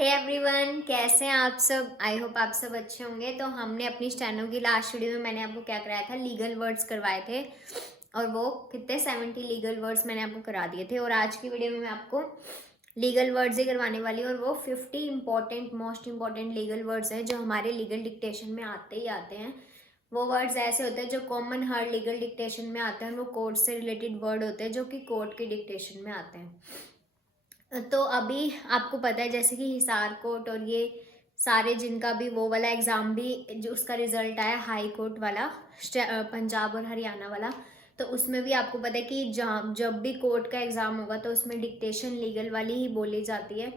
Hey everyone, कैसे हैं आप सब। आई होप आप सब अच्छे होंगे। तो हमने अपनी स्टेनो की लास्ट वीडियो में मैंने आपको क्या कराया था, लीगल वर्ड्स करवाए थे। और वो कितने 70 लीगल वर्ड्स मैंने आपको करा दिए थे। और आज की वीडियो में मैं आपको लीगल वर्ड्स ही करवाने वाली हूँ। और वो 50 important most important legal words हैं जो हमारे लीगल डिक्टेशन में आते ही आते हैं। वो वर्ड्स ऐसे होते हैं जो कॉमन हर लीगल डिक्टेशन में आते हैं। वो कोर्ट से रिलेटेड वर्ड होते हैं जो कि कोर्ट के डिक्टेशन में आते हैं। तो अभी आपको पता है जैसे कि हिसार कोर्ट और ये सारे जिनका भी वो वाला एग्ज़ाम भी जो उसका रिजल्ट आया हाई कोर्ट वाला, पंजाब और हरियाणा वाला। तो उसमें भी आपको पता है कि जब भी कोर्ट का एग्ज़ाम होगा तो उसमें डिक्टेशन लीगल वाली ही बोली जाती है।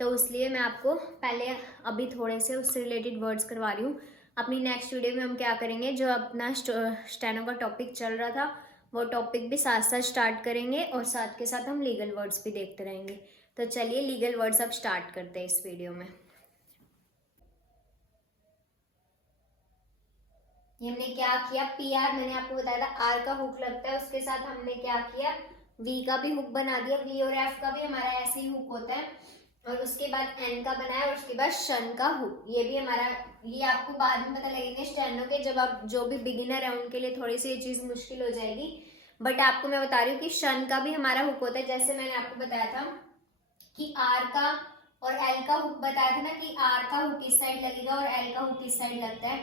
तो इसलिए मैं आपको पहले अभी थोड़े से उससे रिलेटेड वर्ड्स करवा रही हूँ। अपनी नेक्स्ट वीडियो में हम क्या करेंगे, जो अपना स्टेनो का टॉपिक चल रहा था वो टॉपिक भी साथ साथ स्टार्ट करेंगे और साथ के साथ हम लीगल वर्ड्स भी देखते रहेंगे। तो चलिए लीगल वर्ड्स अब स्टार्ट करते हैं इस वीडियो में। ये हमने क्या किया, पी आर मैंने आपको बताया था आर का हुक लगता है, उसके साथ हमने क्या किया, वी का भी हुक बना दिया। वी और एफ का भी हमारा ऐसे ही हुक होता है। और उसके बाद एन का बनाया और उसके बाद शन का हुक। ये भी हमारा, ये आपको बाद में पता लगेंगे स्टेनो के, जब आप जो भी बिगिनर है उनके लिए थोड़ी सी ये चीज मुश्किल हो जाएगी। बट आपको मैं बता रही हूँ कि शन का भी हमारा हुक होता है। जैसे मैंने आपको बताया था कि आर का और एल का हुक बताया था ना, कि आर का हुक इस साइड लगेगा और एल का हुक इस साइड लगता है।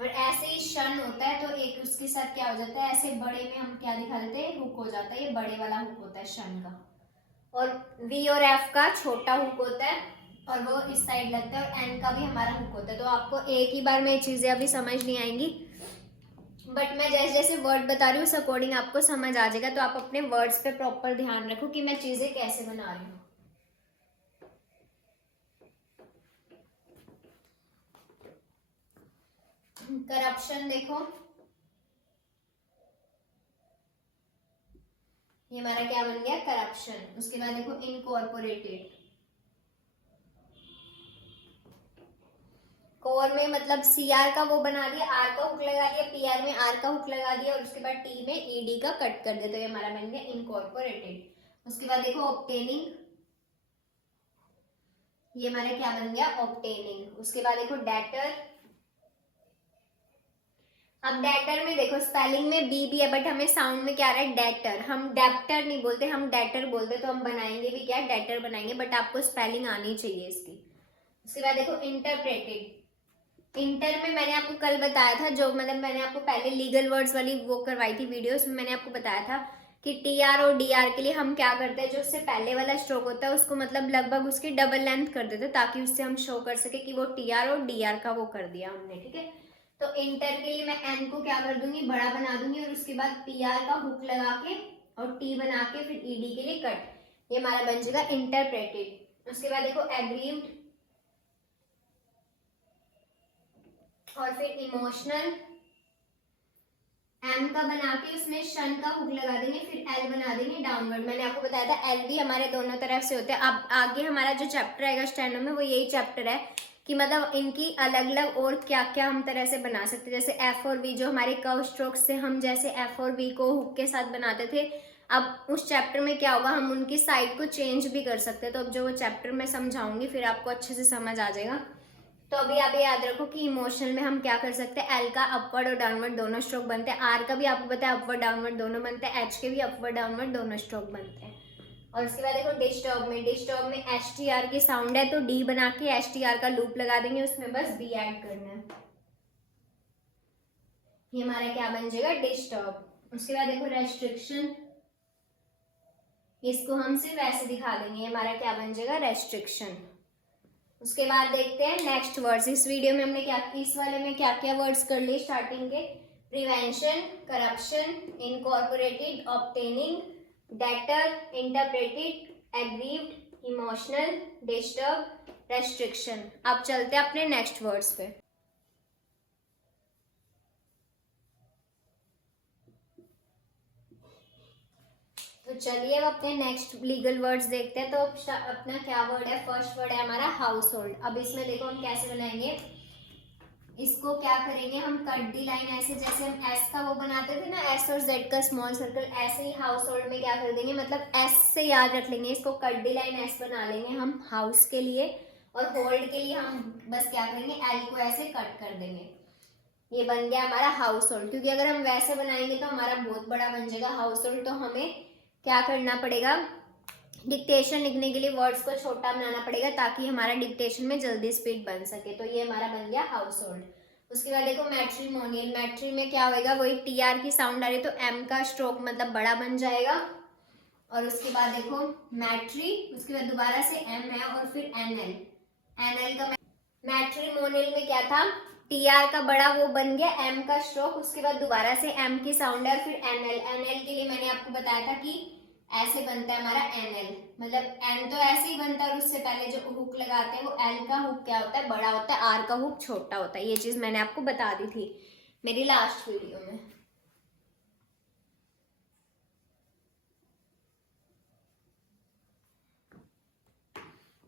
और ऐसे ही शन होता है तो एक उसके साथ क्या हो जाता है, ऐसे बड़े में हम क्या दिखा देते हैं, हुक हो जाता है। ये बड़े वाला हुक होता है शन का। और वी और एफ का छोटा हुक होता है और वो इस साइड लगता है। और एन का भी हमारा हुक होता है। तो आपको एक ही बार में ये चीजें अभी समझ नहीं आएंगी, बट मैं जैसे जैसे वर्ड बता रही हूँ उस अकॉर्डिंग आपको समझ आ जाएगा। तो आप अपने वर्ड्स पे प्रॉपर ध्यान रखो कि मैं चीजें कैसे बना रही हूँ। करप्शन देखो, ये हमारा क्या बन गया, करप्शन। उसके बाद देखो इनकॉर्पोरेटेड, कोर में मतलब सी आर का वो बना दिया, आर का हुक लगा दिया, पी आर में आर का हुक लगा दिया और उसके बाद टी में ईडी का कट कर दिया। तो ये हमारा बन गया इनकॉर्पोरेटेड। उसके बाद देखो ऑब्टेनिंग, ये हमारा क्या बन गया, ऑब्टेनिंग। उसके बाद देखो डेटर। अब डेटर में देखो स्पेलिंग में बी भी है बट हमें साउंड में क्या आ रहा है, डेटर। हम डेप्टर नहीं बोलते, हम डेटर बोलते। तो हम बनाएंगे भी क्या, डेटर बनाएंगे। बट आपको स्पेलिंग आनी चाहिए इसकी। उसके बाद देखो इंटरप्रेटेड। इंटर में मैंने आपको कल बताया था, जो मतलब मैंने आपको पहले लीगल वर्ड्स वाली वो करवाई थी वीडियो, उसमें मैंने आपको बताया था कि टी आर और डी आर के लिए हम क्या करते हैं, जो उससे पहले वाला स्ट्रोक होता है उसको मतलब लगभग उसकी डबल लेंथ कर देते हैं ताकि उससे हम शो कर सके कि वो टी आर और डी आर का वो कर दिया हमने। ठीक है, तो इंटर के लिए मैं एन को क्या कर दूंगी, बड़ा बना दूंगी और उसके बाद पी आर का हुक लगा के और टी बना के फिर ईडी के लिए कट। ये हमारा बन जाएगा इंटरप्रेटेड। उसके बाद देखो एग्रीव्ड और फिर इमोशनल। एम का बना के उसमें शन का हुक लगा देंगे, फिर एल बना देंगे डाउनवर्ड। मैंने आपको बताया था एल भी हमारे दोनों तरफ से होते हैं। अब आगे हमारा जो चैप्टर आएगा स्टेनो में वो यही चैप्टर है कि मतलब इनकी अलग अलग और क्या क्या हम तरह से बना सकते हैं। जैसे एफ और वी, जो हमारे कर्व स्ट्रोक्स से हम जैसे एफ और वी को हुक के साथ बनाते थे, अब उस चैप्टर में क्या होगा, हम उनकी साइड को चेंज भी कर सकते हैं। तो अब जो वो चैप्टर मैं समझाऊंगी फिर आपको अच्छे से समझ आ जाएगा। तो अभी आप ये याद रखो कि इमोशनल में हम क्या कर सकते हैं, एल का अपवर्ड और डाउनवर्ड दोनों स्ट्रोक बनते हैं। आर का भी आपको पता है अपवर्ड डाउनवर्ड दोनों बनते हैं। एच के भी अपवर्ड डाउनवर्ड दोनों स्ट्रोक बनते हैं। और उसके बाद देखो डिस्टर्ब में, डिस्टर्ब में एच टी आर की साउंड है तो डी बना के एच टी आर का लूप लगा देंगे, उसमें बस बी ऐड करना है। ये हमारा क्या बन जाएगा, डिस्टर्ब। उसके बाद देखो रेस्ट्रिक्शन, इसको हम सिर्फ ऐसे दिखा देंगे, हमारा क्या बन जाएगा, रेस्ट्रिक्शन। उसके बाद देखते हैं नेक्स्ट वर्ड्स। इस वीडियो में हमने क्या, इस वाले में क्या क्या वर्ड्स कर लिए स्टार्टिंग के, prevention, corruption, incorporated, obtaining, debtor, interpreted, aggrieved, emotional, disturb, restriction. अब चलते हैं अपने नेक्स्ट वर्ड्स पे। तो चलिए अब अपने नेक्स्ट लीगल वर्ड्स देखते हैं। तो अपना क्या वर्ड है, फर्स्ट वर्ड है हमारा हाउस होल्ड। अब इसमें देखो हम कैसे बनाएंगे, इसको क्या करेंगे, हम कट दी लाइन ऐसे, जैसे हम एस का वो बनाते थे ना, एस और जेड का स्मॉल सर्कल, ऐसे ही हाउस होल्ड में क्या कर देंगे, मतलब एस से याद रख लेंगे इसको, कट दी लाइन एस बना लेंगे हम हाउस के लिए। और होल्ड के लिए हम बस क्या करेंगे, एल को ऐसे कट कर देंगे। ये बन गया हमारा हाउस होल्ड, क्योंकि अगर हम वैसे बनाएंगे तो हमारा बहुत बड़ा बन जाएगा हाउस होल्ड। तो हमें क्या करना पड़ेगा, डिक्टेशन लिखने के लिए वर्ड्स को छोटा बनाना पड़ेगा ताकि हमारा डिक्टेशन में जल्दी स्पीड बन सके। तो ये हमारा बन गया हाउस होल्ड। उसके बाद देखो मैट्रीमोनियल, मैट्री में क्या होगा, वही टी आर की साउंड आ रही है तो एम का स्ट्रोक मतलब बड़ा बन जाएगा। और उसके बाद देखो मैट्री, उसके बाद दोबारा से एम है और फिर एन एल, एन एल का मैट्रीमोनियल में क्या था, टी आर का बड़ा वो बन गया एम का स्ट्रोक, उसके बाद दोबारा से एम की साउंड है और फिर एन एल। एन एल के लिए मैंने आपको बताया था कि ऐसे बनता है हमारा एन एल, मतलब एन तो ऐसे ही बनता है और उससे पहले जो हुक लगाते हैं वो एल का हुक क्या होता है, बड़ा होता है, आर का हुक छोटा होता है। ये चीज मैंने आपको बता दी थी मेरी लास्ट वीडियो में।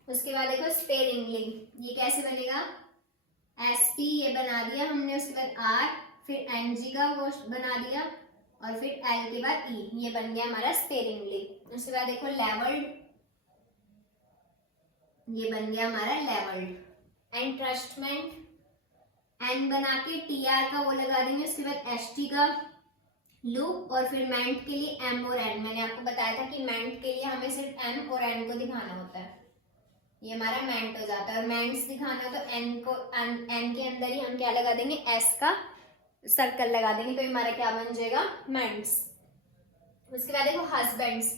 उसके बाद देखो स्पेलिंग, ये कैसे बनेगा, एस पी ये बना दिया हमने, उसके बाद आर, फिर एन जी का वो बना दिया और फिर एल के बाद ई, ये बन गया हमारा स्पेलिंगली। उसके बाद देखो लेवल्ड, ये बन गया हमारा लेवल्ड। एंट्रस्टमेंट, एन बना के टी आर का वो लगा देंगे, उसके बाद एस टी का लूप और फिर मेंट के लिए एम और एन। मैंने आपको बताया था कि मेंट के लिए हमें सिर्फ एम और एन को दिखाना होता है, ये हमारा मेंट हो जाता है। और मेंट्स दिखाना तो एन को, एन के अंदर ही हम क्या लगा देंगे, एस का सर्कल लगा देंगे, तो ये हमारा क्या बन जाएगा, मेंट्स। उसके बाद देखो हस्बैंड्स,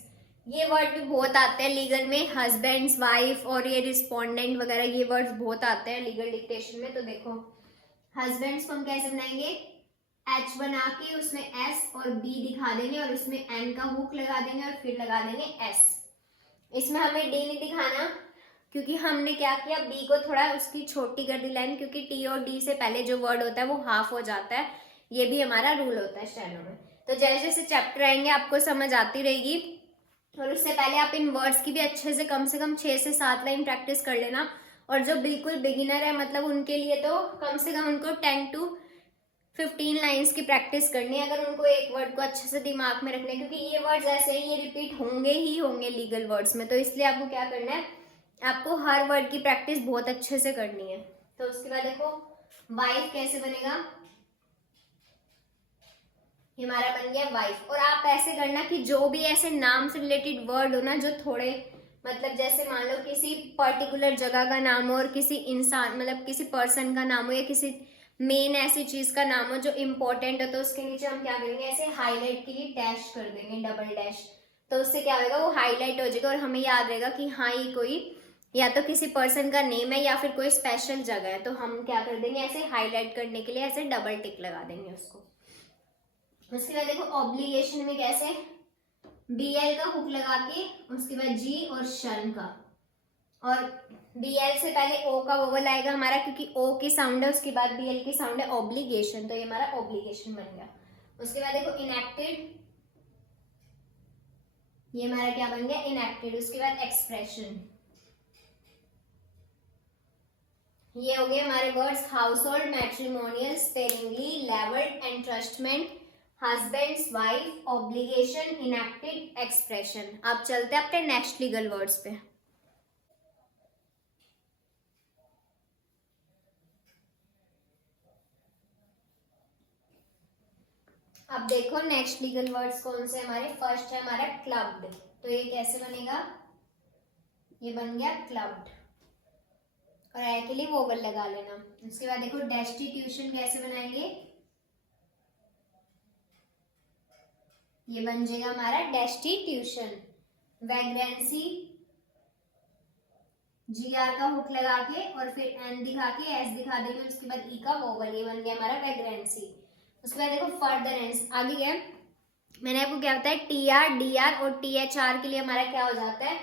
ये वर्ड भी बहुत आते हैं लीगल में, हस्बैंड्स, वाइफ और ये रिस्पोंडेंट वगैरह, ये वर्ड्स बहुत आते हैं लीगल डिक्टेशन में। तो देखो हस्बैंड्स को हम कैसे बनाएंगे, एच बना के उसमें एस और बी दिखा देंगे और उसमें एन का हुक लगा देंगे और फिर लगा देंगे एस। इसमें हमें डी नहीं दिखाना क्योंकि हमने क्या किया, बी को थोड़ा उसकी छोटी कर दी लाइन, क्योंकि टी और डी से पहले जो वर्ड होता है वो हाफ हो जाता है, ये भी हमारा रूल होता है स्टेनो में। तो जैसे जैसे चैप्टर आएंगे आपको समझ आती रहेगी। और उससे पहले आप इन वर्ड्स की भी अच्छे से कम 6 से 7 लाइन प्रैक्टिस कर लेना। और जो बिल्कुल बिगिनर है मतलब उनके लिए तो कम से कम उनको 10 to 15 लाइन्स की प्रैक्टिस करनी है, अगर उनको एक वर्ड को अच्छे से दिमाग में रखना है, क्योंकि ये वर्ड्स ऐसे ही ये रिपीट होंगे ही होंगे लीगल वर्ड्स में। तो इसलिए आपको क्या करना है, आपको हर वर्ड की प्रैक्टिस बहुत अच्छे से करनी है। तो उसके बाद देखो वाइफ कैसे बनेगा, हमारा बन गया वाइफ। और आप ऐसे करना कि जो भी ऐसे नाम से रिलेटेड वर्ड हो ना, जो थोड़े मतलब जैसे मान लो किसी पर्टिकुलर जगह का नाम हो और किसी इंसान मतलब किसी पर्सन का नाम हो या किसी मेन ऐसी चीज का नाम हो जो इम्पोर्टेंट हो, तो उसके नीचे हम क्या करेंगे, ऐसे हाईलाइट के लिए डैश कर देंगे, डबल डैश। तो उससे क्या होगा, वो हाईलाइट हो जाएगा और हमें याद रहेगा कि हाँ ये कोई या तो किसी पर्सन का नेम है या फिर कोई स्पेशल जगह है। तो हम क्या कर देंगे, ऐसे हाईलाइट करने के लिए ऐसे डबल टिक लगा देंगे उसको। उसके बाद देखो ऑब्लिगेशन में कैसे, बीएल का हुक लगा के उसके बाद जी और शन का, और बीएल से पहले ओ का वोवल आएगा हमारा, क्योंकि ओ की साउंड है, उसके बाद बीएल की साउंड है ऑब्लिगेशन, तो ये हमारा ऑब्लिगेशन बन गया। उसके बाद देखो इनएक्टेड, ये हमारा क्या बन गया, इनएक्टेड। उसके बाद एक्सप्रेशन, ये हो गए हमारे words household, matrimonial, spellingly, labelled, entrustment, husbands, wife, obligation, enacted, expression. अब चलते हैं अपने नेक्स्ट लीगल वर्ड्स पे। अब देखो नेक्स्ट लीगल वर्ड्स कौन से हमारे, फर्स्ट है हमारा क्लब्ड। तो ये कैसे बनेगा, ये बन गया क्लब्ड और ए के लिए वोवल लगा लेना। उसके बाद देखो डेस्टिट्यूशन कैसे बनाएंगे, ये बन जाएगा हमारा डेस्टिट्यूशन। वैग्रेंसी, जी आर का हुक लगा के और फिर एन दिखा के एस दिखा देंगे, उसके बाद ई का वोवल, ये बन गया हमारा वैग्रेंसी। उसके बाद देखो फर्दरेंस, आगे क्या मैंने आपको क्या बताया, टी आर, डी आर और टी एच आर के लिए हमारा क्या हो जाता है,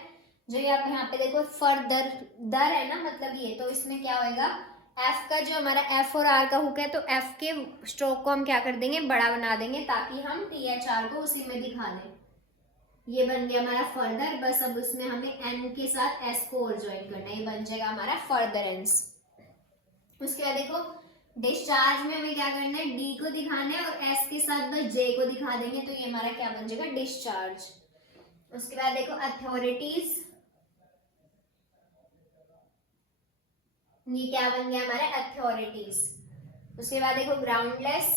जो ये आप यहाँ पे देखो फर्दर दर है ना, मतलब ये, तो इसमें क्या होएगा, एफ का जो हमारा एफ और आर का हुक है, तो एफ के स्ट्रोक को हम क्या कर देंगे, बड़ा बना देंगे ताकि हम टी एच आर को उसी में दिखा दें। ये बन गया हमारा फर्दर, बस अब उसमें हमें एन के साथ एस को और ज्वाइन करना है, ये बन जाएगा हमारा फर्दरेंस। उसके बाद देखो डिस्चार्ज में हमें क्या करना है, डी को दिखाना है और एस के साथ बस जे को दिखा देंगे, तो ये हमारा क्या बन जाएगा, डिस्चार्ज। उसके बाद देखो अथॉरिटीज, ये क्या बन गया हमारा अथॉरिटीज। उसके बाद देखो ग्राउंडलेस,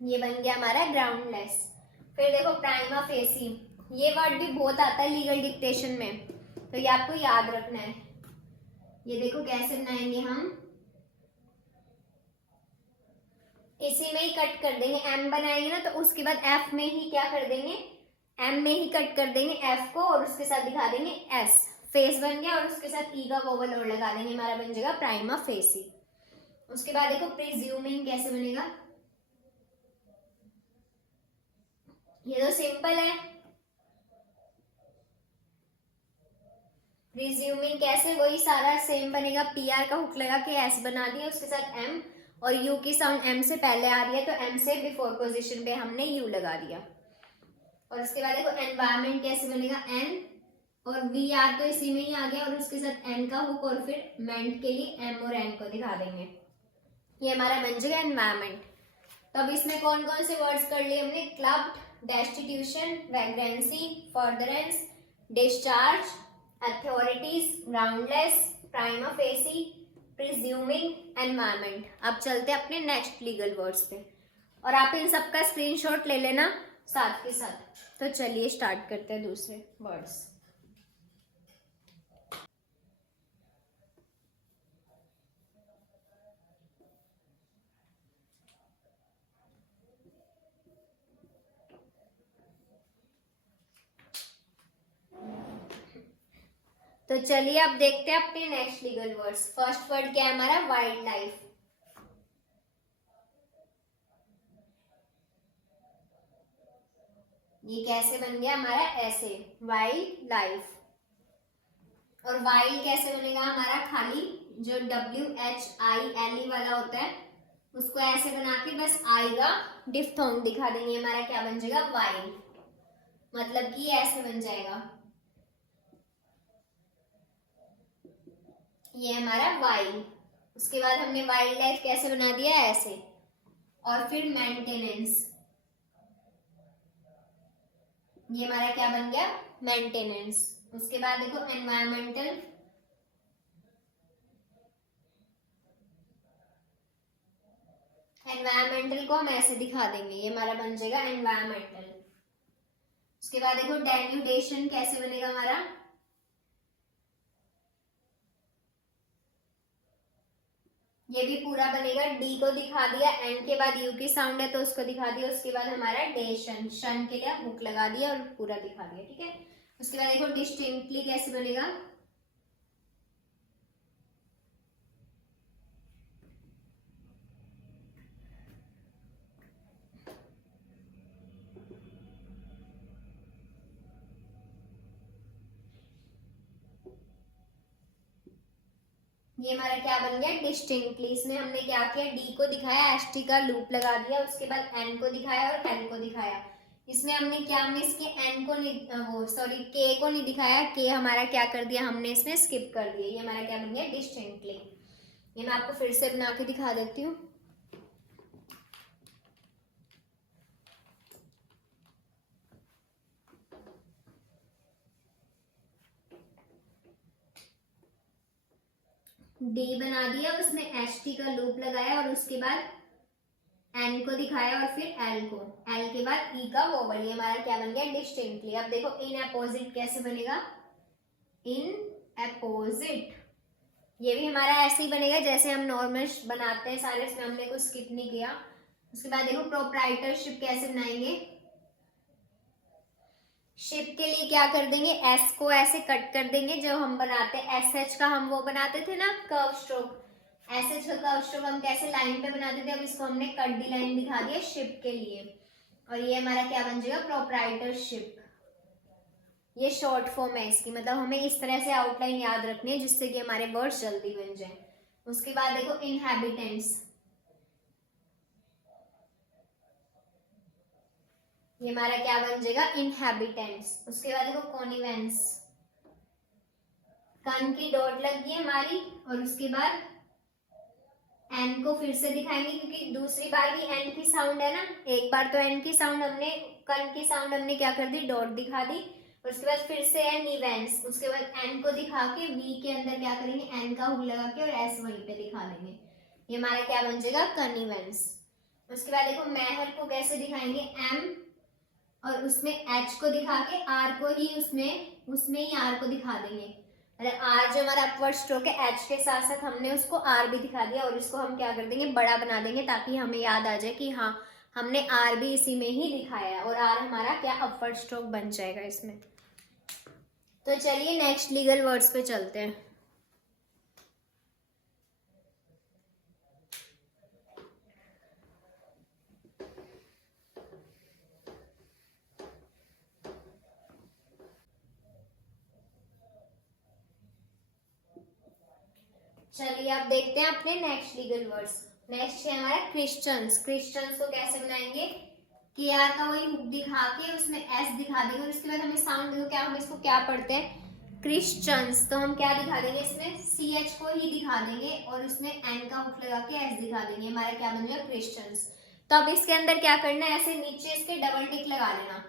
ये बन गया हमारा ग्राउंडलेस। फिर देखो प्राइमा फेसी, ये वर्ड भी बहुत आता है लीगल डिक्टेशन में, तो ये आपको याद रखना है। ये देखो कैसे बनाएंगे हम, इसी में ही कट कर देंगे, एम बनाएंगे ना तो उसके बाद एफ में ही क्या कर देंगे, एम में ही कट कर देंगे एफ को और उसके साथ दिखा देंगे एस, फेस बन गया और उसके साथ ई का वोवल और लगा देंगे, हमारा बन जाएगा प्राइमा फेसी। उसके बाद देखो प्रिज्यूमिंग कैसे बनेगा, ये तो सिंपल है। प्रिज्यूमिंग कैसे, वही सारा सेम बनेगा, पी आर का हुक लगा के एस बना दिया, उसके साथ एम और यू की साउंड एम से पहले आ रही है तो एम से बिफोर पोजीशन पे हमने यू लगा दिया। और उसके बाद देखो एनवायरमेंट कैसे बनेगा, एन और वी आर तो इसी में ही आ गया और उसके साथ एन का हुक और फिर मेंट के लिए एम और एन को दिखा देंगे, ये हमारा बन जाएगा एनवायरमेंट। तो अब इसमें कौन कौन से वर्ड्स कर लिए हमने, club, destitution, vagrancy, furtherance, discharge, authorities, groundless, prima facie, presuming, environment. अब चलते हैं अपने नेक्स्ट लीगल वर्ड्स पे और आप इन सबका स्क्रीनशॉट ले लेना साथ के साथ। तो चलिए स्टार्ट करते हैं दूसरे वर्ड्स। तो चलिए अब देखते हैं अपने next legal words. First word क्या है हमारा, वाइल्ड लाइफ। ये कैसे बन गया हमारा, ऐसे, वाइल्ड लाइफ। और वाइल्ड कैसे बनेगा हमारा, खाली जो WHILE वाला होता है उसको ऐसे बना के बस आई का डिफ्थोंग दिखा देंगे, हमारा क्या बन जाएगा, वाइल्ड, मतलब कि ऐसे बन जाएगा, ये हमारा वाइल्ड। उसके बाद हमने वाइल्ड लाइफ कैसे बना दिया, ऐसे, और फिर मेंटेनेंस, ये हमारा क्या बन गया, मेंटेनेंस। उसके बाद देखो एनवायरमेंटल, एनवायरमेंटल को हम ऐसे दिखा देंगे, ये हमारा बन जाएगा एनवायरमेंटल। उसके बाद देखो डेन्यूडेशन कैसे बनेगा हमारा, ये भी पूरा बनेगा, डी को दिखा दिया, एन के बाद यू की साउंड है तो उसको दिखा दिया, उसके बाद हमारा डेशन, शन के लिए हुक लगा दिया और पूरा दिखा दिया, ठीक है। उसके बाद देखो डिस्टिंक्टली कैसे बनेगा, ये हमारा क्या बन गया, डिस्टिंक्टली। इसमें हमने क्या किया, डी को दिखाया, एस टी का लूप लगा दिया, उसके बाद एन को दिखाया और एल को दिखाया। इसमें हमने क्या, हमने इसके एन को नहीं, वो सॉरी के को नहीं दिखाया, के हमारा क्या कर दिया हमने इसमें स्किप कर दिया, ये हमारा क्या बन गया, डिस्टिंक्टली। ये मैं आपको फिर से बना के दिखा देती हूँ। डी बना दिया, उसमें एच टी का लूप लगाया और उसके बाद एन को दिखाया और फिर एल को, एल के बाद ई का वोवल, ये हमारा क्या बन गया, डिस्टिंक्टली। अब देखो इन अपोजिट कैसे बनेगा, इन अपोजिट, ये भी हमारा ऐसे ही बनेगा जैसे हम नॉर्मल बनाते हैं सारे, इसमें हमने कुछ स्किप नहीं किया। उसके बाद देखो प्रोप्राइटरशिप कैसे बनाएंगे, शिप के लिए क्या कर देंगे, एस को ऐसे कट कर देंगे, जब हम बनाते एस एच का हम वो बनाते थे ना कर्व स्ट्रोक, एस एच का कर्व स्ट्रोक हम कैसे लाइन पे बनाते थे, अब इसको हमने कट दी लाइन दिखा दिया शिप के लिए, और ये हमारा क्या बन जाएगा, प्रोप्राइटरशिप। ये शॉर्ट फॉर्म है इसकी, मतलब हमें इस तरह से आउटलाइन याद रखनी है जिससे कि हमारे वर्ड्स जल्दी बन जाए। उसके बाद देखो इनहैबिटेंट्स, ये हमारा क्या बन जाएगा, इनहैबिटेंट्स। उसके बाद देखो कॉनिवेंस, कन की डॉट लगी है हमारी और उसके बाद एन को फिर से दिखाएंगे क्योंकि दूसरी बार भी एन की साउंड है ना, एक बार तो एन की साउंड हमने, कन की साउंड हमने क्या कर दी, डॉट दिखा दी, उसके बाद फिर से है निवेंस, उसके बाद एन को दिखा के वी के अंदर क्या करेंगे, एन का हुक लगा के और एस वहीं पे दिखा देंगे, ये हमारा क्या बन जाएगा, कनिवेंस। उसके बाद देखो मेहर को कैसे दिखाएंगे, एम और उसमें एच को दिखा के आर को ही उसमें ही आर को दिखा देंगे, मतलब आर जो हमारा अपवर्ड स्ट्रोक है एच के साथ साथ हमने उसको आर भी दिखा दिया, और इसको हम क्या कर देंगे, बड़ा बना देंगे, ताकि हमें याद आ जाए कि हाँ हमने आर भी इसी में ही दिखाया है, और आर हमारा क्या अपवर्ड स्ट्रोक बन जाएगा इसमें। तो चलिए नेक्स्ट लीगल वर्ड्स पे चलते हैं। चलिए आप देखते हैं अपने नेक्स्ट लीगल वर्ड्स। नेक्स्ट है हमारा क्रिश्चियंस। क्रिश्चियंस को कैसे बनाएंगे, के आर का वही हुक दिखा के उसमें एस दिखा देंगे, और उसके बाद हमें साउंड देखो क्या, हम इसको क्या पढ़ते हैं, क्रिश्चियंस, तो हम क्या दिखा देंगे इसमें, सी एच को ही दिखा देंगे और उसमें एन का हुक लगा के एस दिखा देंगे, हमारा क्या बन जाएगा, क्रिश्चियंस। तो अब इसके अंदर क्या करना है, ऐसे नीचे इसके डबल टिक लगा लेना,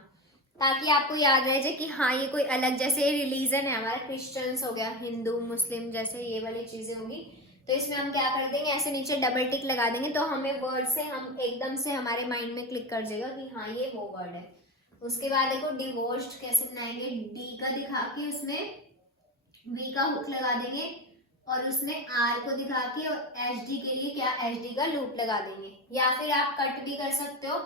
ताकि आपको याद रह जाए कि हाँ ये कोई अलग, जैसे रिलीजन है हमारा, क्रिश्चियंस हो गया, हिंदू मुस्लिम जैसे ये वाली चीजें होंगी, तो इसमें हम क्या कर देंगे, ऐसे नीचे डबल टिक लगा देंगे, तो हमें वर्ड से हम एकदम से हमारे माइंड में क्लिक कर जाएगा कि हाँ ये वो वर्ड है। उसके बाद देखो डिवोर्स्ड कैसे बनाएंगे, डी का दिखा के उसमें वी का हुक लगा देंगे और उसमें आर को दिखा के और एच डी के लिए क्या, एच डी का लूप लगा देंगे, या फिर आप कट भी कर सकते हो,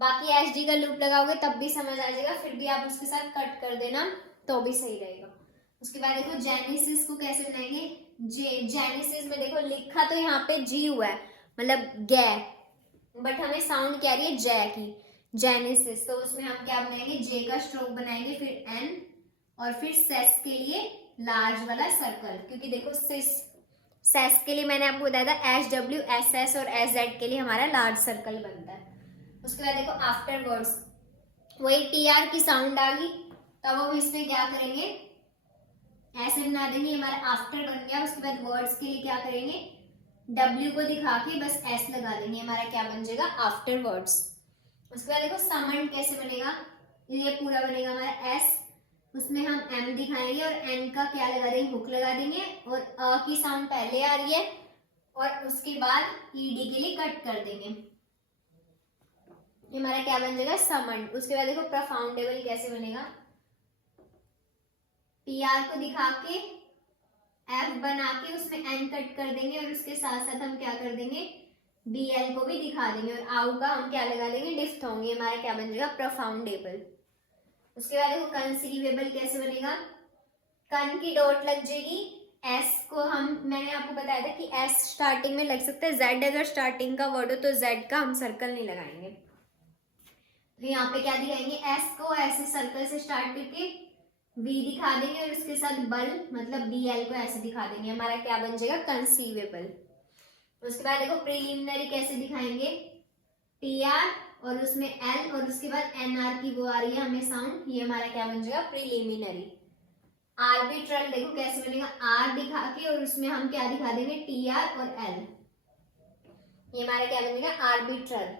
बाकी एच डी का लूप लगाओगे तब भी समझ आ जाएगा, फिर भी आप उसके साथ कट कर देना तो भी सही रहेगा। उसके बाद देखो जेनेसिस को कैसे बनाएंगे, जेनेसिस में देखो लिखा तो यहाँ पे जी हुआ है, मतलब गे, बट हमें साउंड क्या रही है, जय की, जेनेसिस, तो उसमें हम क्या बनाएंगे, जे का स्ट्रोक बनाएंगे, फिर एन और फिर सेस के लिए लार्ज वाला सर्कल, क्योंकि देखो सेस के लिए मैंने आपको बताया था एच डब्ल्यू एस एस और एस जेड के लिए हमारा लार्ज सर्कल बनता है। उसके बाद देखो आफ्टर वर्ड्स, वही टी आर की साउंड आ गई, तब हम इसमें क्या करेंगे, ऐसे बना देंगे, हमारा आफ्टर बन गया। उसके बाद वर्ड्स के लिए क्या करेंगे, डब्ल्यू को दिखा के बस एस लगा देंगे, हमारा क्या बन जाएगा, आफ्टर वर्ड्स। उसके बाद देखो समन कैसे बनेगा, ये पूरा बनेगा हमारा एस, उसमें हम एम दिखाएंगे और एन का क्या लगा देंगे, हुक लगा देंगे, और अ की साउंड पहले आ रही है और उसके बाद ईडी के लिए कट कर देंगे, ये हमारा क्या बन जाएगा, समन। उसके बाद देखो प्रोफाउंडेबल कैसे बनेगा, पी आर को दिखा के एफ बना के उसमें एन कट कर देंगे और उसके साथ साथ हम क्या कर देंगे, बी एल को भी दिखा देंगे और आउ का हम क्या लगा देंगे, डिफ्थोंग, ये हमारा क्या बन जाएगा, प्रोफाउंडेबल। उसके बाद देखो कंसीवेबल कैसे बनेगा, कन की डॉट लग जाएगी, एस को हम, मैंने आपको बताया था कि एस स्टार्टिंग में लग सकता है, जेड अगर स्टार्टिंग का वर्ड हो तो जेड का हम सर्कल नहीं लगाएंगे, तो यहाँ पे क्या दिखाएंगे, एस को ऐसे सर्कल से स्टार्ट करके वी दिखा देंगे और उसके साथ बल मतलब बी एल को ऐसे दिखा देंगे, हमारा क्या बन जाएगा, कंसीवेबल। उसके बाद देखो प्रीलिमिनरी कैसे दिखाएंगे, पी आर और उसमें एल और उसके बाद एन आर की वो आ रही है हमें साउंड, ये हमारा क्या बन जाएगा, प्रीलिमिनरी। आर्बिट्रल देखो कैसे बनेगा, आर दिखा के और उसमें हम क्या दिखा देंगे, टी आर और एल, ये हमारा क्या बनेगा, आर्बिट्रल।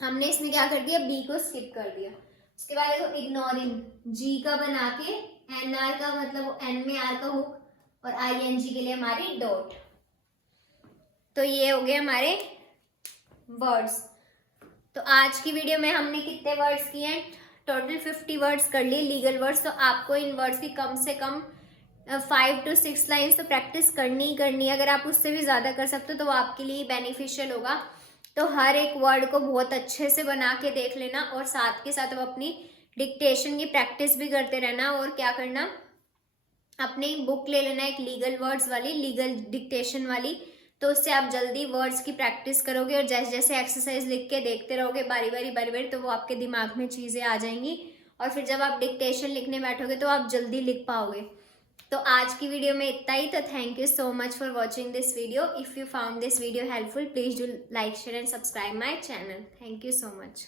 हमने इसमें क्या कर दिया, बी को स्किप कर दिया। उसके बाद देखो इग्नोरिंग, जी का बना के एन आर का मतलब एन में आर का हुक और आई एन जी के लिए हमारी डॉट। तो ये हो गए हमारे वर्ड्स। तो आज की वीडियो में हमने कितने वर्ड्स किए हैं, टोटल 50 वर्ड्स कर लिए लीगल वर्ड्स। तो आपको इन वर्ड्स की कम से कम 5 to 6 लाइन्स तो प्रैक्टिस करनी ही करनी है। अगर आप उससे भी ज़्यादा कर सकते हो तो आपके लिए बेनिफिशियल होगा। तो हर एक वर्ड को बहुत अच्छे से बना के देख लेना और साथ के साथ अब अपनी डिक्टेशन की प्रैक्टिस भी करते रहना। और क्या करना, अपनी बुक ले लेना एक लीगल वर्ड्स वाली, लीगल डिक्टेशन वाली, तो उससे आप जल्दी वर्ड्स की प्रैक्टिस करोगे और जैसे जैसे एक्सरसाइज लिख के देखते रहोगे बारी बारी तो वो आपके दिमाग में चीज़ें आ जाएंगी और फिर जब आप डिक्टेशन लिखने बैठोगे तो आप जल्दी लिख पाओगे। तो आज की वीडियो में इतना ही। तो thank you so much for watching this video. If you found this video helpful please do like share and subscribe my channel. Thank you so much.